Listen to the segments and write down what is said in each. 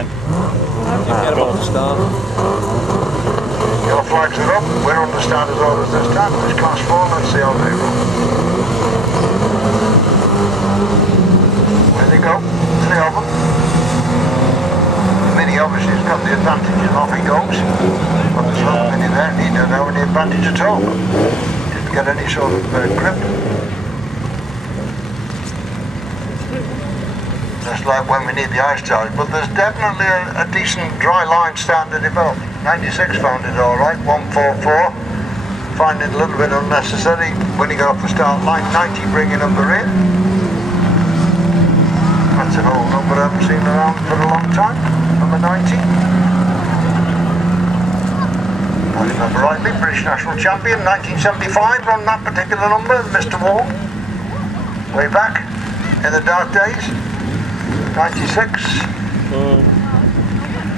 then. You get them on the start. Your flags are up. We're on the starters orders this time. It's class 4. Let's see how they go. There they go. 3 of them. The Mini obviously has got the advantage and off he goes. But there's not many there. He didn't have any advantage at all. Didn't get any sort of grip. Just like when we need the ice charge, but there's definitely a decent dry line starting to develop. 96 found it alright, 144, finding it a little bit unnecessary when he got off the start line. 90 bringing up the rear. That's an old number I haven't seen around for a long time, number 90. I remember rightly, British National Champion, 1975 on that particular number, Mr. Wall, way back in the dark days. 96,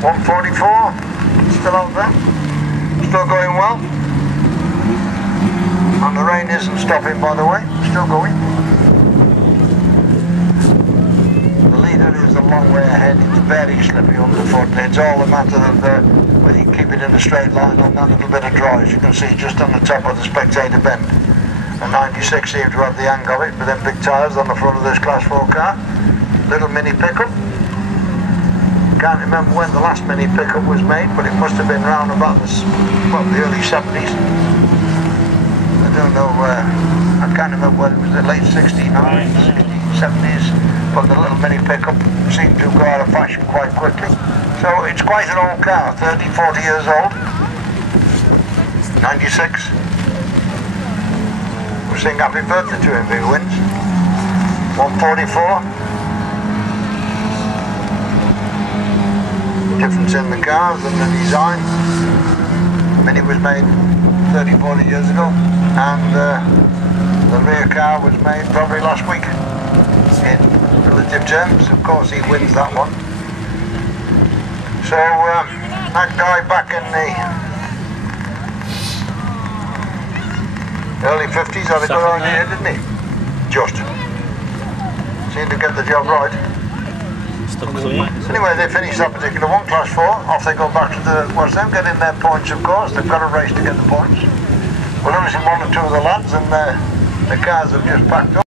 144, still out there, still going well, and the rain isn't stopping by the way, still going. The leader is a long way ahead, it's very slippy underfoot, it's all a matter of whether you keep it in a straight line on that little bit of draw, as you can see just on the top of the spectator bend. The 96 seemed to have the hang of it, with them big tyres on the front of this class 4 car. Little mini pickup. Can't remember when the last mini pickup was made, but it must have been round about the early 70s. I don't know, I can't remember whether it was the late 60s, 70s, but the little mini pickup seemed to go out of fashion quite quickly. So it's quite an old car, 30, 40 years old. 96. We'll sing happy birthday to him if he wins. 144. Difference in the cars and the design. Mini was made 30, 40 years ago, and the rear car was made probably last week. In relative terms, of course, he wins that one. So that guy back in the early 50s had a good idea, didn't he? Just seemed to get the job right. Anyway, they finished that particular one, class 4, off they go back to the, well, them getting their points of course, they've got a race to get the points. We're losing 1 or 2 of the lads and the cars have just packed up.